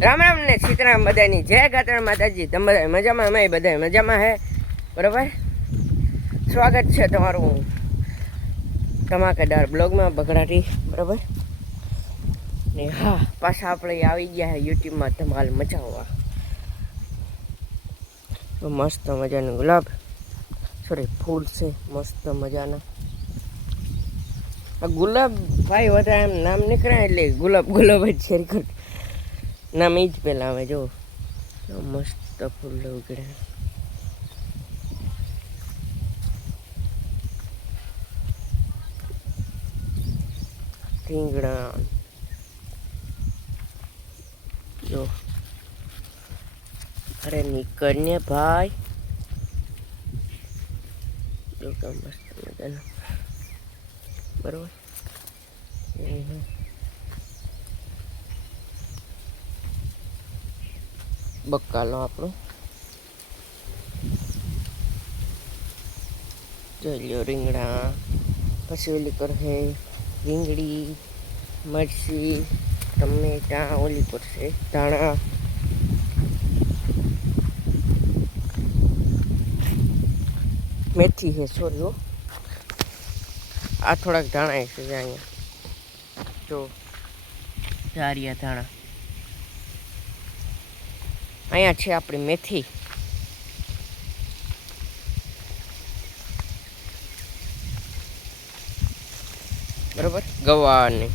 રામ રામ ને સીતારામ બધાની જય ગાતણ માતાજી. તમે બધા મજામાં, અમે બધા મજામાં હે. બરાબર, સ્વાગત છે તમારું ધમાકેદાર બ્લોગમાં બગડાટી. બરાબર ને હા, પાછા આપણે આવી ગયા હે યુટ્યુબમાં ધમાલ મચાવવા. તો મસ્ત મજાનું ગુલાબ, સોરી ફૂલ છે મસ્ત મજાના. આ ગુલાબ ભાઈ વધારે એમ નામ નીકળે એટલે ગુલાબ ગુલાબ જ છે. નામ એ જ પહેલાં આવે. જો મસ્ત ફૂલ ઉગડે. રીંગણા જો, અરે નીકળ ને ભાઈ. જો કે મસ્ત મજાનું. બરોબર, બકાલો આપણો જોઈ લો. રીંગણા પછી ઓલી કરશે રીંગણી, મરચી, ટમેટા, ઓલી કરશે ધાણા, મેથી છે. સોરી, આ થોડાક ધાણા છે અહીંયા. જો ધારિયા ધાણા અહીંયા છે. આપણી મેથી, બરોબર. ગવારની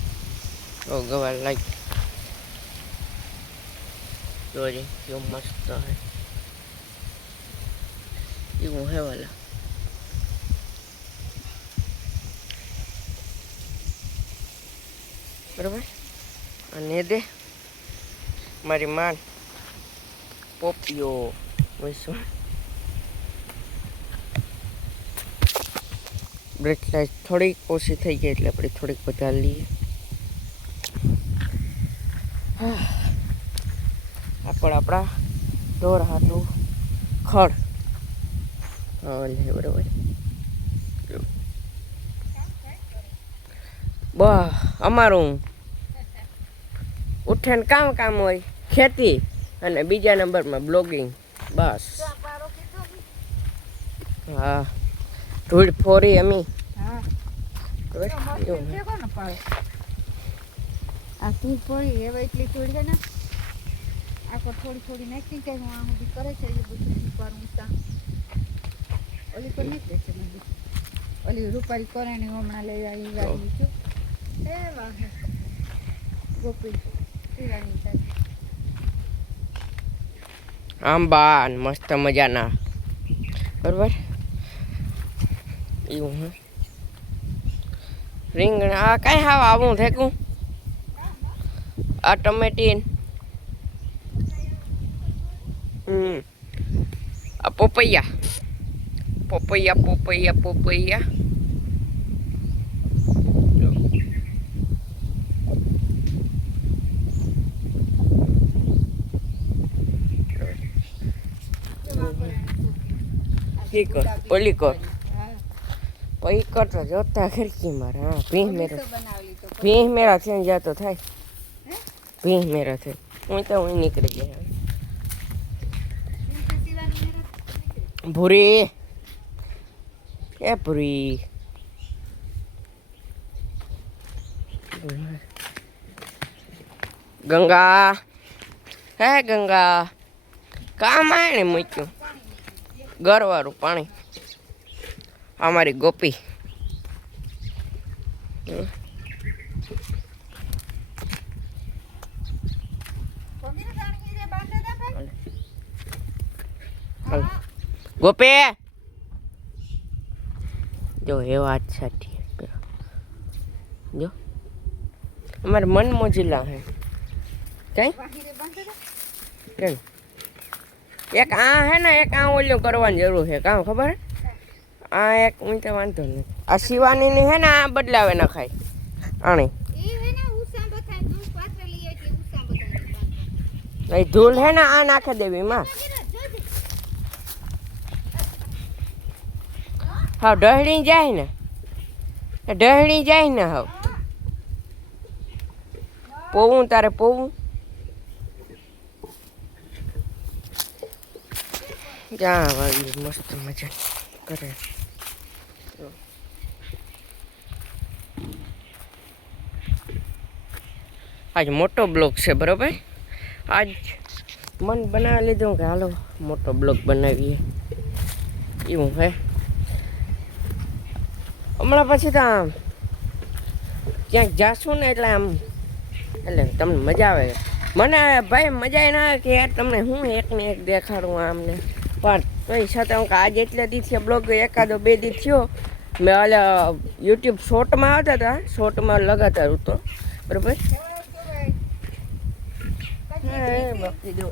ગવાર લાગી જોજે કેવું મસ્ત હે. એવું હે વાલા. બરોબર, અને દે મારી માન પોપિયો વૈસો બ્રેક લાઈટ થોડીક ઓછી થઈ ગઈ એટલે આપણે થોડીક વધારી લઈએ. આપણા ઢોર હાથું ખડ લે. બરોબર, અમારું ઉઠે ને કામ હોય ખેતી, અને બીજા નંબરમાં બ્લોગિંગ. બસ હા, ધૂળ ફોરી અમી. આ તું થોડી હવે એટલી થોડી છે ને, આખો થોડી થોડી નાખી જાય. હું આ બધી કરે છે એ બધું શીખવાનું. ઓલી પર નીકળે છે બધી. ઓલી રૂપારી કરેણી હમણાં લઈ આવી ગાડી છું. એ વાહ ગોપી પીવાની થાય. આંબા મસ્ત મજાના. બરોબર, એવું હે. રીંગણા આ કાંઈ હાવ આવું થેકું. આ ટમેટીન આ પોપૈયા કર ઓલી કર પૈ કર તો જોતા ખરકી મારે. હા, ભીહ મેરા થઈને જતો થાય. ભીહ મેરા થઈ હું તો હું નીકળી જાય. ભૂરી એ ભૂરી ગંગા હે ગંગા કામ આને મૂક્યું ગરવાળું પાણી. અમારી ગોપી ગોપી જો એ વાત સાચી. જો અમારે મન મોજીલા હે કઈ કેમ. એક આ હે ને, એક આ ઓલું કરવાની જરૂર છે. કામ ખબર હે? આ એક હું તો વાંધો નહીં. આ શિવાનીની હે ને, આ બદલાવે ન ખાય આણી. ધૂલ હે ને, આ નાખી દેવી માં. હા, ઢહળી જાય ને, હાવ પોવું તારે પોવું. ત્યાં વાગી મસ્ત મજા કરે. આજ મોટો બ્લોક છે બરોબર. આજ મન બનાવી લીધું કે હાલો મોટો બ્લોક બનાવીએ એવું હે. હમણાં પછી તો આમ ક્યાંક જાશું ને એટલે આમ એટલે તમને મજા આવે. મને ભાઈ મજા ના આવે કે યાર તમને હું એકને એક દેખાડું આમને, પણ તોય છતાં હું આજ એટલે દિવસે બ્લોગ એકાદો 2 દી થયો. મેં ઓલા યુટ્યુબ શોર્ટમાં આવતા હતા, શોર્ટમાં લગાતાર હતો બરાબર. બાકી જો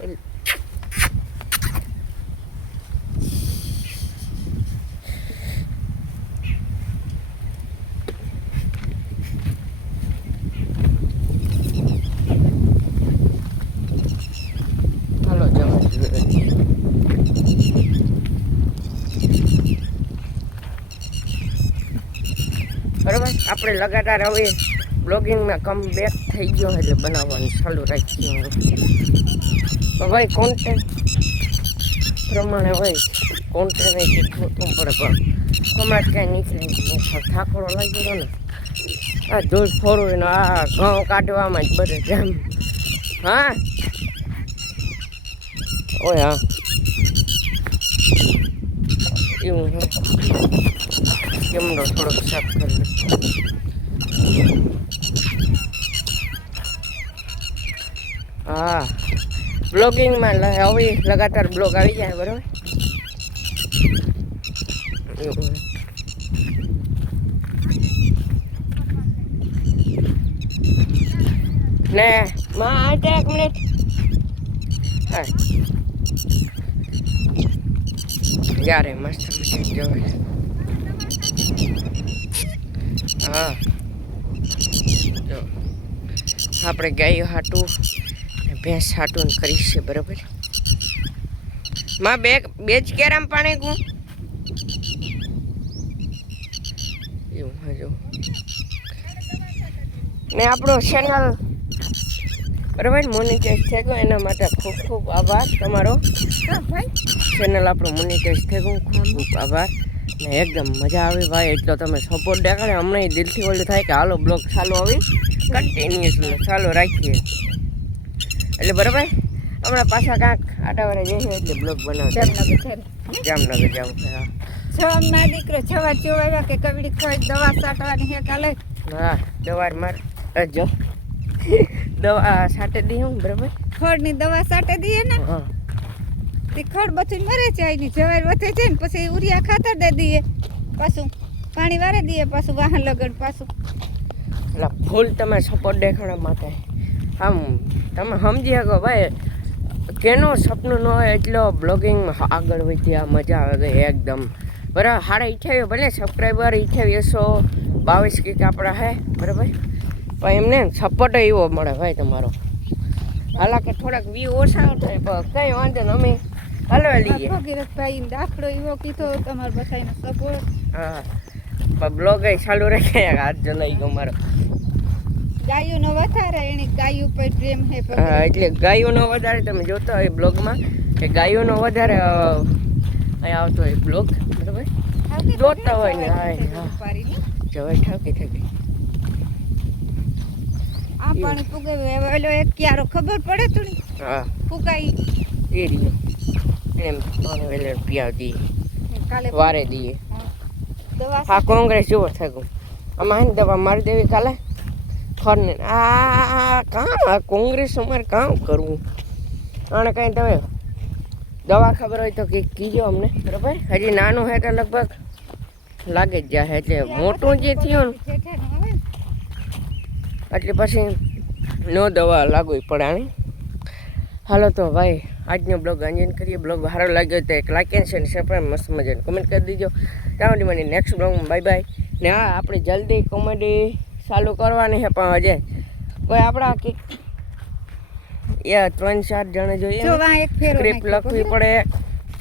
હાલો જવા બરાબર. આપણે લગાતાર હવે બ્લોગિંગમાં કમ બેક થઈ ગયો એટલે બનાવવાનું ચાલુ રાખીએ. તો ભાઈ કોન્ટેન્ટ પ્રમાણે હોય કોન્ટેન્ટ શીખવું પડે, પણ હમણાં જ કાંઈ નીકળે નહીં. થાકોડો લાગી ગયો ને આ ધૂળ ફોરવું ને આ ઘઉં કાઢવામાં જ બધે જેમ. હા ઓય હા એવું હે. કેમનો થોડોક સાફ કરી હા બ્લોગિંગમાં હવે લગાતાર બ્લોગ આવી જાય બરાબર. ને માં આ એક મિનિટ. હા યારે મસ્ત મજા જવાય. હા જો આપણે ગાયો હાટું ભેંસ હાટું કરીશું બરાબર. માં બે જ કેરામ પાણી ગયું એવું હજુ ને આપણો ચેનલ બરાબર મોનિટાઈઝ થઈ ગયો એના માટે ખૂબ ખૂબ આભાર તમારો. ચેનલ આપણું મોનિટાઈઝ થઈ ગયું, ખૂબ ખૂબ આભાર. ને એકદમ મજા આવી ભાઈ, એટલો તમે સપોર્ટ દેખાડે. હમણાં દિલથી ઓલું થાય કે હાલો બ્લોગ ચાલુ આવી કન્ટિન્યુઅસલી ચાલુ રાખીએ એટલે બરાબર. હમણાં પાછા કાંક આટાવાળા જઈએ એટલે બ્લોગ બનાવ જામનગર જાઉં. છવા દીકરો છવા ચોવાયા કે કવડી ખોઈ દવા સાટવાની હે કાલે. હા દવા માર જો દવા સાટે દઈએ હું બરાબર. ખોડની દવા સાટે દઈએ ને હા તે ખોડ બધું મરે છે. એની જવાર વધે છે ને પછી ઉરિયા ખાતર દે દઈએ, પાછું પાણી વારે દઈએ, પાછું વાહન લગન પાછું. એટલે ફૂલ તમે સપોર્ટ દેખાડવા માટે આમ તમે સમજી શકો ભાઈ કેનો સપનું ન હોય એટલો બ્લોગિંગમાં આગળ વધ્યા મજા આવે ગઈ એકદમ બરાબર. સાડા 28 ભલે સબસ્ક્રાઈબર 2822 કંઈક આપણા હે બરાબર, પણ એમને સપોર્ટ એવો મળે ભાઈ તમારો. હાલાકી થોડાક વ્યૂ ઓછા થાય પણ કંઈ વાંધો ને અમે હલવા લઈએ. ભગીરથભાઈ દાખલો એવો કીધો તમારો બધાનો સપોર્ટ. હા પણ બ્લોગ ચાલુ રાખે હાથ જલાઈ ગયો મારો. ગાયોનો વધારે એની ગાયો પર પ્રેમ હે. હા એટલે ગાયોનો વધારે તમે જોતા હોય બ્લોગમાં કે ગાયોનો વધારે અહીંયા આવતો હોય બ્લોગ બરાબર, જોતા હોય ને. હા જવાય ઠાકી ઠાકી આ પાણી ફુગાવ્યું ઓલો એક ક્યારો ખબર પડે થોડી. હા ફુગાઈ એ રહ્યો એમ પાણી વેલે પીવા દઈએ કાલે વારે દઈએ. દવા હા કોંગ્રેસ જેવો થઈ ગયું આમાં હે દવા મારી દેવી કાલે ખરને. આ કામ આ કોંગ્રેસ અમારે કામ કરવું આને કાંઈ તમે દવા ખબર હોય તો કંઈક કીજો અમને બરાબર. હજી નાનું હે તો લગભગ લાગે જ જાય એટલે મોટું જે થયું ને એટલે પછી નો દવા લાગવી પડે આને. હાલો તો ભાઈ આજનો બ્લોગ અંજન કરીએ. બ્લોગ સારો લાગ્યો તો એક લાઈક એન્ડ શેર મસ્ત મજાને કમેન્ટ કરી દીજો. ત્યાં મને નેક્સ્ટ બ્લોગમાં બાય બાય. ને હા આપણે જલ્દી કોમેડી ચાલુ કરવાની છે પણ હજે કોઈ આપણા કંઈક 3-4 જણા જોઈએ સ્ક્રિપ્ટ લખવી પડે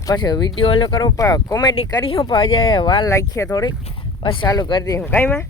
પછી વિડીયો ઓલો કરવો પણ કોમેડી કરી હું પણ હજે વાર લાગશે થોડીક બસ ચાલુ કરી દઈએ. કાંઈ માં